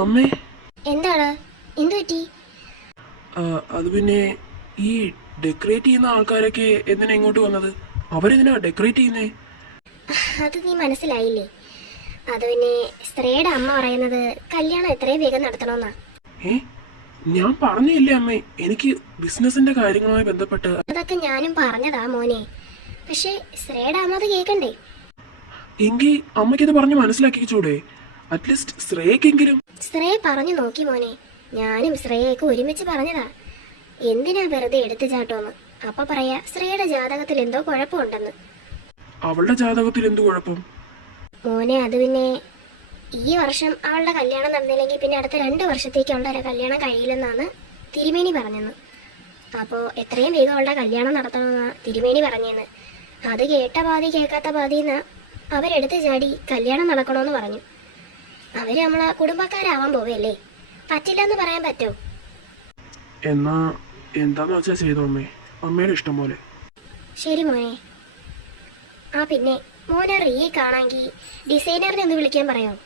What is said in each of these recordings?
അമ്മേ, എന്താണ്? എന്തു പറ്റി? അത് പിന്നെ ഈ ഡെക്കറേറ്റ് ചെയ്യുന്ന ആൾക്കാരൊക്കെ എന്തിനാ ഇങ്ങോട്ട് വന്നത്? അവരെന്തിനാ ഡെക്കറേറ്റ് ചെയ്യുന്നേ? അത് നീ മനസ്സിലായില്ലേ? അത് പിന്നെ സ്ത്രീയുടെ അമ്മ പറയുന്നത് കല്യാണം എത്രയും വേഗം നടത്തണമെന്നാ. ഏ, ഞാൻ പറഞ്ഞില്ലേ അമ്മേ, എനിക്ക് ബിസിനസിന്റെ കാര്യങ്ങളുമായി ബന്ധപ്പെട്ട്. അതൊക്കെ ഞാനും പറഞ്ഞതാ മോനെ, പക്ഷെ ശ്രേയുടെ അമ്മ അത് കേൾക്കണ്ടേ? എങ്കിൽ അമ്മയ്ക്കത് പറഞ്ഞ് മനസ്സിലാക്കിച്ചൂടെ? അറ്റ്ലീസ്റ്റ് ശ്രേയക്കെങ്കിലും. ശ്രേയ പറഞ്ഞു നോക്കി മോനെ, ഞാനും ശ്രേയൊക്കെ ഒരുമിച്ച് പറഞ്ഞതാ. എന്തിനാ വെറുതെ എടുത്തു ചാട്ടോന്ന്. അപ്പൊ പറയാ ശ്രേയുടെ ജാതകത്തിൽ എന്തോ കുഴപ്പമുണ്ടെന്ന്. അവളുടെ ജാതകത്തിൽ എന്ത് കുഴപ്പം? മോനെ, അത് പിന്നെ ഈ വർഷം അവളുടെ കല്യാണം നടന്നില്ലെങ്കിൽ പിന്നെ അടുത്ത 2 വർഷത്തേക്ക് അവളുടെ കല്യാണം കഴിയില്ലെന്നാണ് തിരുമേനി പറഞ്ഞെന്ന്. അപ്പോൾ എത്രയും വേഗം അവളുടെ കല്യാണം നടത്തണമെന്നാണ് തിരുമേനി പറഞ്ഞെന്ന്. അത് കേട്ട പാതി കേൾക്കാത്ത പാതിന്ന് അവരെടുത്ത് ചാടി കല്യാണം നടക്കണമെന്ന് പറഞ്ഞു. അവര് നമ്മളെ കുടുംബക്കാരാവാൻ പോവല്ലേ, പറ്റില്ലെന്ന് പറയാൻ പറ്റുമോ? എന്നാ എന്താന്ന് വെച്ചാ ചെയ്തോ അമ്മേ, അമ്മയുടെ ഇഷ്ടം പോലെ. ശരി മോനെ. പിന്നെ മോനെ റീയെ കാണാമെങ്കിൽ ഡിസൈനറിനെ ഒന്ന് വിളിക്കാൻ പറയാമോ?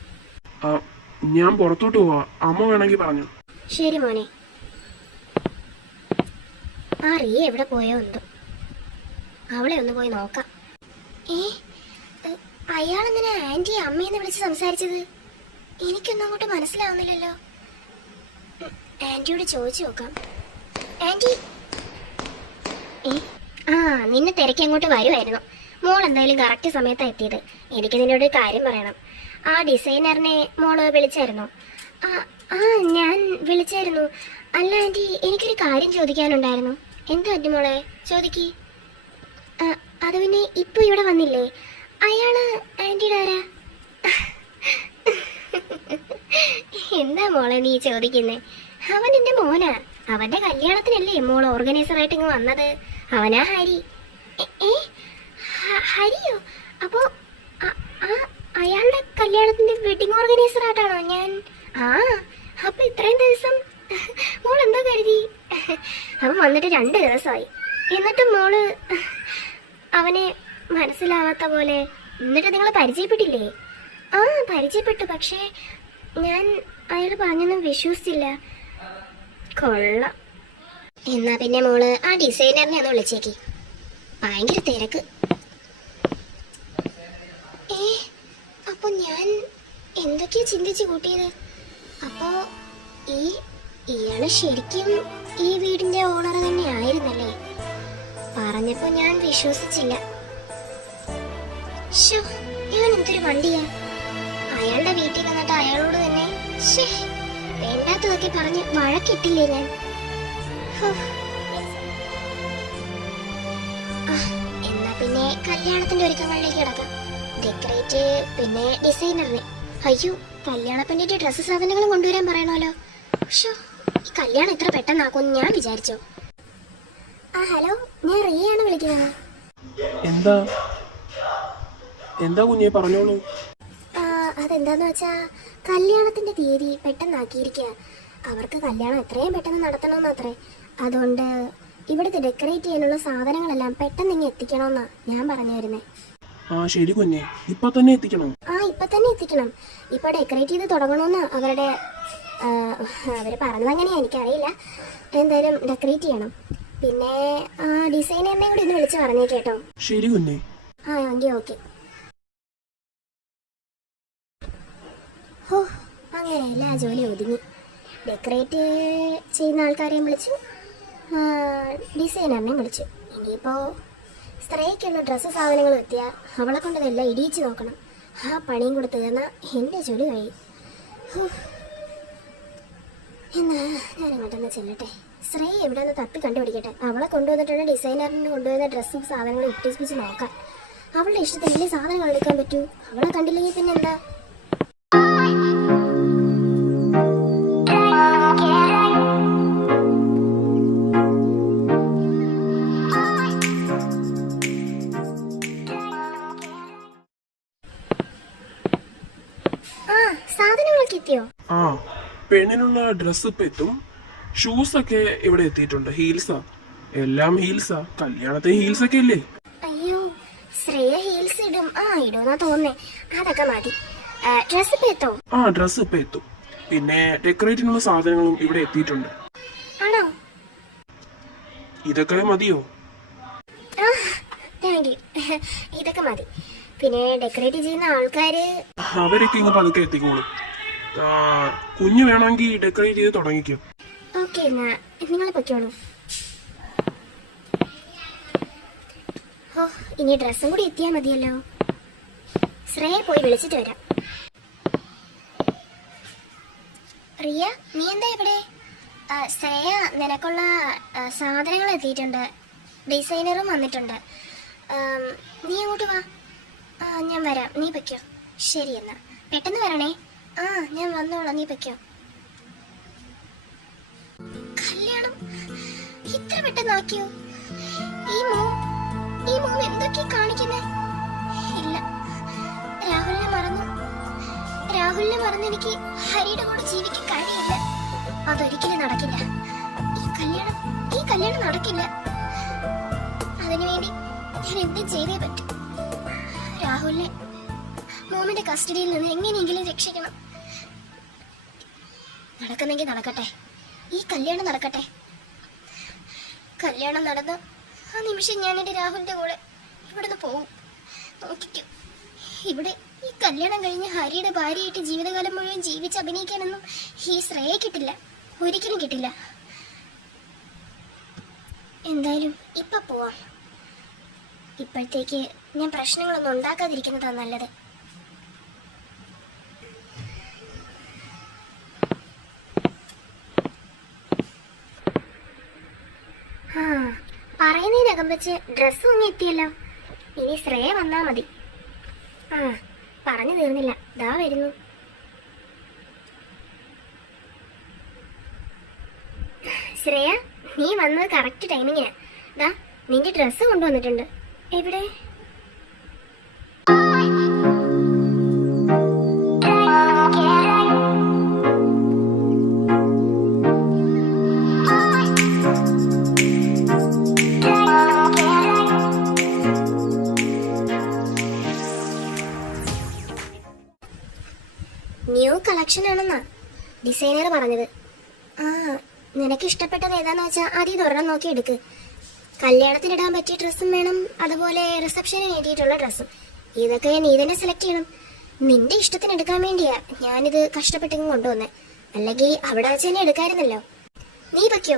ഞാൻ പുറത്തോട്ട് പോവാ, അമ്മ വേണമെങ്കിൽ പറഞ്ഞു. ശരി മോനെ. റീ എവിടെ പോയോ എന്തോ, അവളെ ഒന്ന് പോയി നോക്കാം. അയാളെന്തിനാ ആന്റി അമ്മയെന്ന് വിളിച്ച് സംസാരിച്ചത്? എനിക്കൊന്നും അങ്ങോട്ട് മനസ്സിലാവുന്നില്ലല്ലോ. ആന്റിയോട് ചോദിച്ചു നോക്കാം. ആന്റി, നിന്നെ തിരക്കി അങ്ങോട്ട് വരുമായിരുന്നു. മോൾ എന്തായാലും കറക്റ്റ് സമയത്താണ് എത്തിയത്. എനിക്ക് നിന്നോട് ഒരു കാര്യം പറയണം. ആ ഡിസൈനറിനെ മോള് വിളിച്ചായിരുന്നോ? ഞാൻ വിളിച്ചായിരുന്നു. അല്ല ആന്റി, എനിക്കൊരു കാര്യം ചോദിക്കാനുണ്ടായിരുന്നു. എന്താ ആന്റി മോളെ, ചോദിക്ക്. അത് പിന്നെ ഇപ്പൊ ഇവിടെ വന്നില്ലേ, അയാള് ആന്റിയുടെ ആരാ? എന്താ മോളെ നീ ചോദിക്കുന്നേ? അവൻ എന്റെ മോനാ. അവന്റെ കല്യാണത്തിനല്ലേ മോൾ ഓർഗനൈസറായിട്ട് ഇങ്ങ് വന്നത്. അവനാ ഹരി. ഹരിയോ? അപ്പോ അയാളുടെ കല്യാണത്തിന്റെ വെഡിങ് ഓർഗനൈസർ ആയിട്ടാണോ ഞാൻ? അപ്പൊ ഇത്രയും ദിവസം മോൾ എന്താ കരുതി? അവൻ വന്നിട്ട് 2 ദിവസമായി, എന്നിട്ടും മോള് അവനെ മനസ്സിലാവാത്ത പോലെ. എന്നിട്ട് നിങ്ങൾ പരിചയപ്പെട്ടില്ലേ? പരിചയപ്പെട്ടു, പക്ഷേ ഞാൻ അയാൾ പറഞ്ഞൊന്നും വിശ്വസിച്ചില്ല. കൊള്ളാം. എന്നാ പിന്നെ മോള് ആ ഡിസൈനറിനെ ഒന്ന് വിളിച്ചേക്ക്, ഭയങ്കര തിരക്ക്. അപ്പൊ ഞാൻ എന്തൊക്കെയാ ചിന്തിച്ചു കൂട്ടിയത്? അപ്പോ ഇയാള് ശരിക്കും ഈ വീടിന്റെ ഓണർ തന്നെ ആയിരുന്നല്ലേ? പറഞ്ഞപ്പോ ഞാൻ വിശ്വസിച്ചില്ല. ഞാൻ എന്തൊരു വണ്ടിയാ. അയാളുടെ വീട്ടിൽ വന്നിട്ട് അയാളോട് തന്നെ വേണ്ടാത്തതൊക്കെ പറഞ്ഞ് വഴക്കിട്ടില്ലേ ഞാൻ? എന്നാ പിന്നെ കല്യാണത്തിന്റെ ഒരുക്കങ്ങളിലേക്ക് കിടക്കാം. ഡെക്കറേറ്റ്, പിന്നെ ഡിസൈനറിനെ. അയ്യോ, കല്യാണപ്പെണ്ണിന്റെ ഡ്രസ്സ് സാധനങ്ങളും കൊണ്ടുവരാൻ പറയണമല്ലോ. ഈ കല്യാണം എത്ര പെട്ടെന്നാക്കുമെന്ന് ഞാൻ വിചാരിച്ചോ. ഹലോ, ഞാൻ റിയയാണ് വിളിക്കുന്നത്. എന്താ കുഞ്ഞെ, പറഞ്ഞോളൂ. അതെന്താന്ന് വെച്ചാ കല്യാണത്തിന്റെ തീയതി പെട്ടെന്നാക്കിയിരിക്കുക. അവർക്ക് കല്യാണം എത്രയും പെട്ടെന്ന് നടത്തണമെന്നത്രേ. അതുകൊണ്ട് ഇവിടുത്തെ ഡെക്കറേറ്റ് ചെയ്യാനുള്ള സാധനങ്ങളെല്ലാം പെട്ടെന്ന് ഇങ്ങ് എത്തിക്കണമെന്നാ ഞാൻ പറഞ്ഞു വരുന്നേ. ശരി കുഞ്ഞെ, ഇപ്പൊ തന്നെ എത്തിക്കണം. ഇപ്പൊ തന്നെ എത്തിക്കണം. ഇപ്പൊ ഡെക്കറേറ്റ് ചെയ്ത് തുടങ്ങണമെന്ന് അവര് പറഞ്ഞത് എങ്ങനെയാ എനിക്കറിയില്ല. എന്തായാലും ഡെക്കറേറ്റ് ചെയ്യണം. പിന്നെ ഡിസൈനറിനെ കൂടി ഒന്ന് വിളിച്ച് പറഞ്ഞേ കേട്ടോ. ശരി കുഞ്ഞെ. എങ്കിൽ ഓക്കെ. അങ്ങനെ എല്ലാ ജോലി ഒതുങ്ങി. ഡെക്കറേറ്റ് ചെയ്യുന്ന ആൾക്കാരെയും വിളിച്ചു, ഡിസൈനറിനെയും വിളിച്ചു. ഇനിയിപ്പോ സ്ത്രീക്കുള്ള ഡ്രസ്സ് സാധനങ്ങൾ എത്തിയാൽ അവളെ കൊണ്ട് ഇതെല്ലാം ഇടിയിച്ച് നോക്കണം. പണിയും കൂടെ തീർന്നാൽ എൻ്റെ ജോലി കഴിയും. എന്നാ ഞാൻ അങ്ങോട്ടൊന്ന് ചെല്ലട്ടെ. ശ്രേയ എവിടെ നിന്ന് തപ്പി കണ്ടുപിടിക്കട്ടെ. അവളെ കൊണ്ടുവന്നിട്ടുള്ള ഡിസൈനറിന് കൊണ്ടുവന്ന ഡ്രസ്സും സാധനങ്ങളും ഇട്ടിപ്പിച്ച് നോക്കാം. അവളുടെ ഇഷ്ടത്തിനല്ലേ സാധനങ്ങൾ എടുക്കാൻ പറ്റൂ. അവളെ കണ്ടില്ലെങ്കിൽ പിന്നെ എന്താ? സാധനങ്ങളൊക്കെ എത്തിയോ? പെണ്ണിനുള്ള ഡ്രസ്സ് ഇപ്പൊ എത്തും. ഷൂസ് ഒക്കെ ഇവിടെ എത്തിയിട്ടുണ്ട്. ഹീൽസാ, എല്ലാം ഹീൽസാ. കല്യാണത്തെ ഹീൽസ് ഒക്കെ ഇല്ലേ? അയ്യോ, ശ്രേയ ഹീൽസ് ഇടും. ഇടുന്നാ തോന്നേ. അതൊക്കെ മതി. ഡ്രസ് ഇപ്പൊ എത്തോ? ഡ്രസ് ഇപ്പൊ എത്തും. പിന്നെ ഡെക്കറേറ്റിനുള്ള സാധനങ്ങളും ഇവിടെ എത്തിയിട്ടുണ്ട്. ആണോ? ഇതൊക്കെ മതിയോ? ആ, താങ്ക് യു. ഇതൊക്കെ മതി. പിന്നെ ഡെക്കറേറ്റ് ചെയ്യുന്ന ആൾക്കാര് അവരൊക്കെ ഇങ്ങ് പതുക്കെ എത്തിക്കോളും. കുഞ്ഞ് വേണമെങ്കിൽ ഡെക്കറേറ്റ് ചെയ്ത് തുടങ്ങിക്കും. ഓക്കെ, എന്നാ നിങ്ങൾ പൊയ്ക്കോളൂ. ഓ, ഇനി ഡ്രസ്സും കൂടി എത്തിയാൽ മതിയല്ലോ. ശ്രേയ പോയി വിളിച്ചിട്ട് വരാം. റിയ, നീ എന്താ ഇവിടെ? ശ്രേയ, നിനക്കുള്ള സാധനങ്ങൾ എത്തിയിട്ടുണ്ട്. ഡിസൈനറും വന്നിട്ടുണ്ട്. നീ അങ്ങോട്ട് വാ. ഞാൻ വരാം, നീ പൊയ്ക്കോ. ശരി, എന്നാ പെട്ടെന്ന് വരണേ. ഞാൻ വന്നോളാം, നീ പൊയ്ക്കോ. കല്യാണം ഇത്ര പെട്ടെന്നാക്കിയോ? ഈ മോം എന്തൊക്കെ കാണിക്കുന്നേ? ഇല്ല, രാഹുലിനെ മറന്ന് എനിക്ക് ഹരിയുടെ കൂടെ ജീവിക്കാൻ കഴിയില്ല. അതൊരിക്കലും നടക്കില്ല. ഈ കല്യാണം നടക്കില്ല. അതിനുവേണ്ടി ഞാൻ എന്തും ചെയ്തേ പറ്റും. രാഹുലിനെ മോമിന്റെ കസ്റ്റഡിയിൽ നിന്ന് എങ്ങനെയെങ്കിലും രക്ഷിക്കണം. നടക്കുന്നെങ്കിൽ നടക്കട്ടെ. ഈ കല്യാണം നടക്കട്ടെ. കല്യാണം നടന്ന ആ നിമിഷം ഞാൻ എൻ്റെ രാഹുലിന്റെ കൂടെ ഇവിടുന്ന് പോവും. നോക്കിക്കോ, ഇവിടെ ഈ കല്യാണം കഴിഞ്ഞ് ഹരിയുടെ ഭാര്യയായിട്ട് ജീവിതകാലം മുഴുവൻ ജീവിച്ച് അഭിനയിക്കാനൊന്നും ഈ ശ്രേയ കിട്ടില്ല. ഒരിക്കലും കിട്ടില്ല. എന്തായാലും ഇപ്പൊ പോവാം. ഇപ്പോഴത്തേക്ക് ഞാൻ പ്രശ്നങ്ങളൊന്നും ഉണ്ടാക്കാതിരിക്കുന്നതാ നല്ലത്. പറയുന്നതിനകം വെച്ച് ഡ്രസ്സും അങ്ങ് എത്തിയല്ലോ. ഇനി ശ്രേയ വന്നാ മതി. പറഞ്ഞു തീർന്നില്ല, ദാ വരുന്നു. ശ്രേയ, നീ വന്നത് കറക്റ്റ് ടൈമിങ്ങിനാ. ദാ നിന്റെ ഡ്രസ്സ് കൊണ്ടുവന്നിട്ടുണ്ട്. എവിടെ? ന്യൂ കളക്ഷൻ ആണെന്നാ ഡിസൈനർ പറഞ്ഞത്. നിനക്ക് ഇഷ്ടപ്പെട്ടത് ഏതാന്ന് വെച്ചാൽ ആദ്യം തുറന്ന് നോക്കി എടുക്ക്. കല്യാണത്തിനിടാൻ പറ്റിയ ഡ്രസ്സും വേണം, അതുപോലെ റിസപ്ഷന് വേണ്ടിയിട്ടുള്ള ഡ്രസ്സും. ഇതൊക്കെ നീ തന്നെ സെലക്ട് ചെയ്യണം. നിന്റെ ഇഷ്ടത്തിന് എടുക്കാൻ വേണ്ടിയാ ഞാനിത് കഷ്ടപ്പെട്ടെങ്കിൽ കൊണ്ടുവന്നേ. അല്ലെങ്കിൽ അവിടെ വെച്ച് തന്നെ എടുക്കായിരുന്നല്ലോ. നീ വയ്ക്കോ,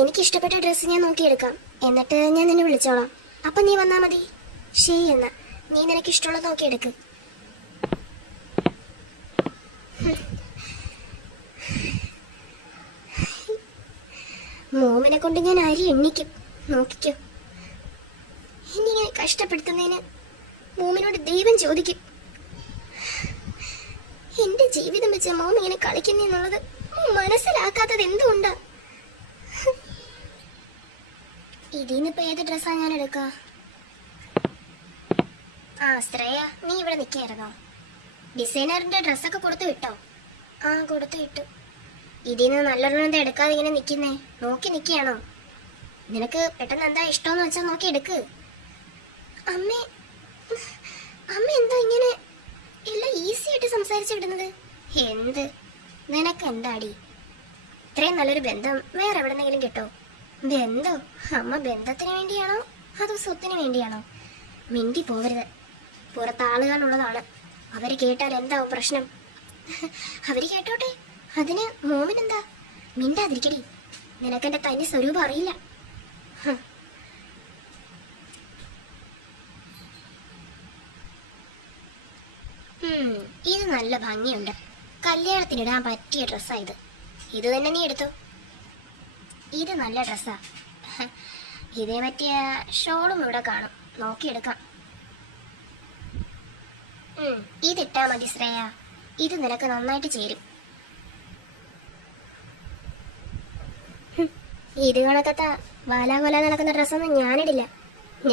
എനിക്ക് ഇഷ്ടപ്പെട്ട ഡ്രസ്സ് ഞാൻ നോക്കിയെടുക്കാം. എന്നിട്ട് ഞാൻ നിന്നെ വിളിച്ചോളാം. അപ്പൊ നീ വന്നാ മതി. ശരി, എന്നാ നീ നിനക്ക് ഇഷ്ടമുള്ളത് നോക്കിയെടുക്ക്. മോമിനെ കൊണ്ട് ഞാൻ അരി എണ്ണിക്കും. നോക്കിക്കോ, ഇനിങ്ങനെ കഷ്ടപ്പെടുത്തുന്നതിന് മോമിനോട് ദൈവം ചോദിക്കും. എന്റെ ജീവിതം വെച്ച് മോം ഇങ്ങനെ കളിക്കുന്നുള്ളത് മനസ്സിലാക്കാത്തത് എന്തുകൊണ്ടാ? ഇതിന്നിപ്പോ ഏത് ഡ്രസ്സാ ഞാൻ എടുക്ക? ശ്രേയ, നീ ഇവിടെ നിൽക്കായിരുന്നോ? ഡിസൈനറിന്റെ ഡ്രസ്സൊക്കെ കൊടുത്തു വിട്ടോ? കൊടുത്തു വിട്ടു. ഇതിന്ന് നല്ലൊരെണ്ണം എടുക്കാതെ ഇങ്ങനെ നിൽക്കുന്നേ? നോക്കി നിൽക്കുകയാണോ? നിനക്ക് പെട്ടെന്ന് എന്താ ഇഷ്ടമെന്ന് വെച്ചാൽ നോക്കി എടുക്ക്. അമ്മ എന്താ ഇങ്ങനെ എല്ലാം ഈസി ആയിട്ട് സംസാരിച്ചു വിടുന്നത്? എന്ത് നിനക്ക് എന്താടി? ഇത്രയും നല്ലൊരു ബന്ധം വേറെ എവിടെന്നെങ്കിലും കിട്ടോ? ബന്ധോ? അമ്മ ബന്ധത്തിന് വേണ്ടിയാണോ അതോ സ്വത്തിന് വേണ്ടിയാണോ? മിണ്ടി പോവരുത്. പുറത്ത് ആളുകളുള്ളതാണ്. അവര് കേട്ടാൽ എന്താവും പ്രശ്നം? അവര് കേട്ടോട്ടെ, അതിന് മോമിനെന്താ? മിണ്ടാതിരിക്കടി. നിനക്കെന്റെ തനി സ്വരൂപം അറിയില്ല. ഇത് നല്ല ഭംഗിയുണ്ട്. കല്യാണത്തിനിടാൻ പറ്റിയ ഡ്രസ്സാ ഇത്. ഇത് തന്നെ നീ എടുത്തോ. ഇത് നല്ല ഡ്രസ്സാ. ഇതേ പറ്റിയ ഷോളും ഇവിടെ കാണും. നോക്കിയെടുക്കാം. ഇതിട്ടാ മതി ശ്രേയ. ഇത് നിനക്ക് നന്നായിട്ട് ചേരും. ഇത് കണക്കത്ത വാലാകൊല നടക്കുന്ന ഡ്രസ്സൊന്നും ഞാനിടില്ല.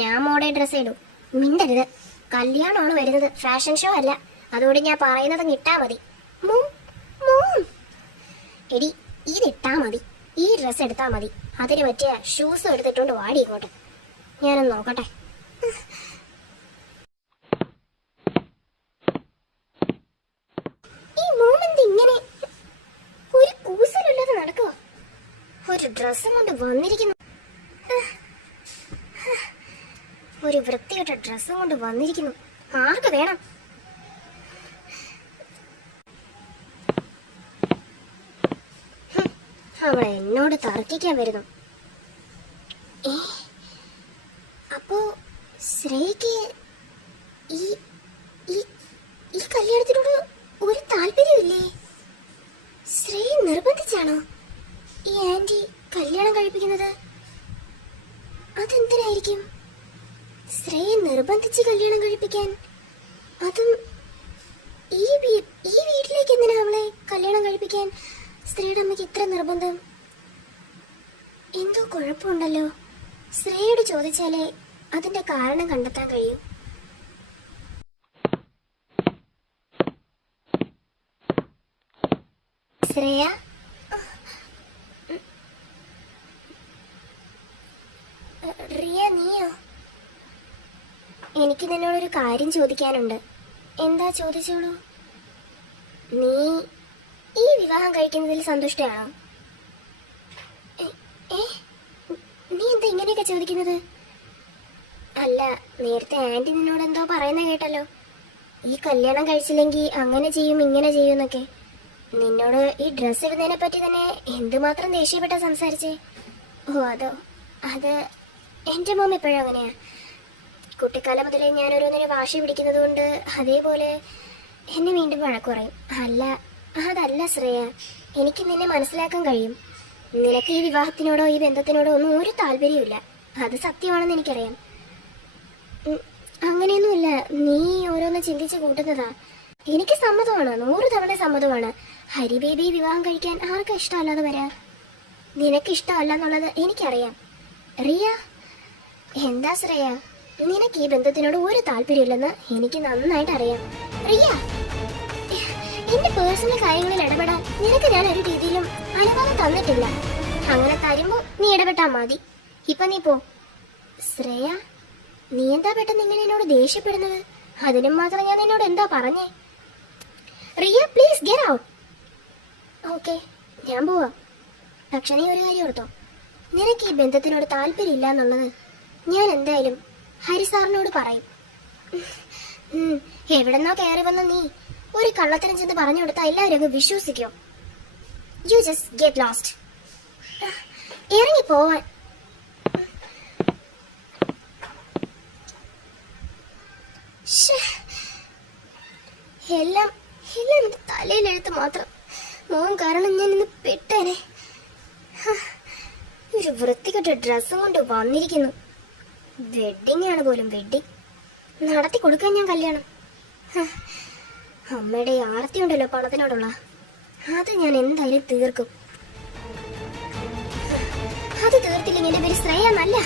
ഞാൻ മോഡേൺ ഡ്രസ്സ് ഇടും. മിണ്ടരുത്. കല്യാണമാണ് വരുന്നത്, ഫാഷൻ ഷോ അല്ല. അതുകൊണ്ട് ഞാൻ പറയുന്നത് ഇട്ടാ മതി. എടി, ഇതിട്ടാ മതി. ഈ ഡ്രസ്സ് എടുത്താ മതി. അതിന് പറ്റിയ ഷൂസും എടുത്തിട്ടുണ്ട്. വാടി ഇങ്ങോട്ട്, ഞാനൊന്ന് നോക്കട്ടെ. ഈ മോമെന്ത് ഇങ്ങനെ? ഡ്രസ്സും കൊണ്ട് വന്നിരിക്കുന്നു. ഒരു വൃത്തികെട്ട ഡ്രസ്സും കൊണ്ട് വന്നിരിക്കുന്നു. ആർക്ക് വേണം? അവളെ എന്നോട് തർക്കിക്കാൻ വരുന്നു. അപ്പോ ശ്രേയക്ക് ഈ ഈ കല്യാണത്തിനോട് ഒരു താല്പര്യമില്ലേ? ശ്രേയ നിർബന്ധിച്ചാണോ ഈ ആന്റി കല്യാണം കഴിപ്പിക്കുന്നത്? അതെന്തിനായിരിക്കും ശ്രേയ നിർബന്ധിച്ച് കല്യാണം കഴിപ്പിക്കാൻ? അതും ഈ വീട്ടിലേക്ക് എന്തിനാ അവളെ കല്യാണം കഴിപ്പിക്കാൻ ശ്രേയയുടെ അമ്മയ്ക്ക് ഇത്ര നിർബന്ധം? എന്തോ കുഴപ്പമുണ്ടല്ലോ. ശ്രേയയോട് ചോദിച്ചാലേ അതിന്റെ കാരണം കണ്ടെത്താൻ കഴിയൂ. ശ്രേയ, റിയ, നീയോ? എനിക്ക് നിന്നോടൊരു കാര്യം ചോദിക്കാനുണ്ട്. എന്താ? ചോദിച്ചോളൂ. നീ ഈ വിവാഹം കഴിക്കുന്നതിൽ സന്തുഷ്ടയാണോ? നീ എന്താ ഇങ്ങനെയൊക്കെ ചോദിക്കുന്നത്? അല്ല, നേരത്തെ ആന്റി നിന്നോട് എന്തോ പറയുന്ന കേട്ടല്ലോ, ഈ കല്യാണം കഴിച്ചില്ലെങ്കിൽ അങ്ങനെ ചെയ്യും ഇങ്ങനെ ചെയ്യും എന്നൊക്കെ. നിന്നോട് ഈ ഡ്രസ്സ് ഇടുന്നതിനെ പറ്റി തന്നെ എന്തുമാത്രം ദേഷ്യപ്പെട്ടാ സംസാരിച്ചേ? ഓ അതോ? അത് എൻ്റെ മോം എപ്പോഴും അങ്ങനെയാ. കുട്ടിക്കാലം മുതലേ ഞാൻ ഓരോന്നിനെ വാശി പിടിക്കുന്നത് കൊണ്ട് അതേപോലെ എന്നെ വീണ്ടും വഴക്ക് പറയും. അതല്ല ശ്രേയ, എനിക്ക് നിന്നെ മനസ്സിലാക്കാൻ കഴിയും. നിനക്ക് ഈ വിവാഹത്തിനോടോ ഈ ബന്ധത്തിനോടോ ഒന്നും ഒരു താല്പര്യമില്ല. അത് സത്യമാണെന്ന് എനിക്കറിയാം. അങ്ങനെയൊന്നുമില്ല, നീ ഓരോന്ന് ചിന്തിച്ച് കൂട്ടുന്നതാ. എനിക്ക് സമ്മതമാണ്, 100 തവണ സമ്മതമാണ്. ഹരി ബേബി വിവാഹം കഴിക്കാൻ ആർക്കും ഇഷ്ടമല്ലാതെ വരാ? നിനക്ക് ഇഷ്ടമല്ല എന്നുള്ളത് എനിക്കറിയാം. റിയ, എന്താ ശ്രേയ, നിനക്ക് ഈ ബന്ധത്തിനോട് ഒരു താല്പര്യമില്ലെന്ന് എനിക്ക് നന്നായിട്ട് അറിയാം. റിയ, എന്റെ പേഴ്സണൽ കാര്യങ്ങളിൽ ഇടപെടാൻ നിനക്ക് ഞാൻ ഒരു രീതിയിലും അനുവാദം തന്നിട്ടില്ല. അങ്ങനെ തരുമ്പോ നീ ഇടപെട്ടാ മതി. ഇപ്പൊ നീ പോ. ശ്രേയ, നീ എന്താ പെട്ടെന്ന് ഇങ്ങനെ എന്നോട് ദേഷ്യപ്പെടുന്നത്? അതിനും മാത്രം ഞാൻ എന്നോട് എന്താ പറഞ്ഞേ? Riya, please get out. Okay, ഞാൻ പോവാ. പക്ഷെ നീ ഒരു കാര്യം ഓർത്തോ, നിനക്ക് ഈ ബന്ധത്തിനോട് താല്പര്യമില്ല എന്നുള്ളത് ഞാൻ എന്തായാലും ഹരി സാറിനോട് പറയും. എവിടെന്നോ കയറി വന്ന നീ ഒരു കള്ളത്തരം ചെന്ന് പറഞ്ഞു കൊടുത്താൽ എല്ലാവരും അങ്ങ് വിശ്വസിക്കോ? You just get lost. ഇറങ്ങി പോവാൻ. എല്ലാം എന്റെ തലയിലെഴുത്ത് മാത്രം. മോൻ കാരണം ഞാൻ ഇന്ന് പെട്ടേനെ. ഒരു വൃത്തികെട്ട ഡ്രസ്സും കൊണ്ട് വന്നിരിക്കുന്നു. വെഡിങ് ആണ് പോലും. വെഡിങ് നടത്തി കൊടുക്കാൻ ഞാൻ കല്യാണം. അമ്മയുടെ ആർത്തി ഉണ്ടല്ലോ പണത്തിനോടുള്ള, അത് ഞാൻ എന്തായാലും തീർക്കും. അത് തീർത്തില്ലെങ്കിൽ എന്റെ പേര് ശ്രേയ എന്നല്ല.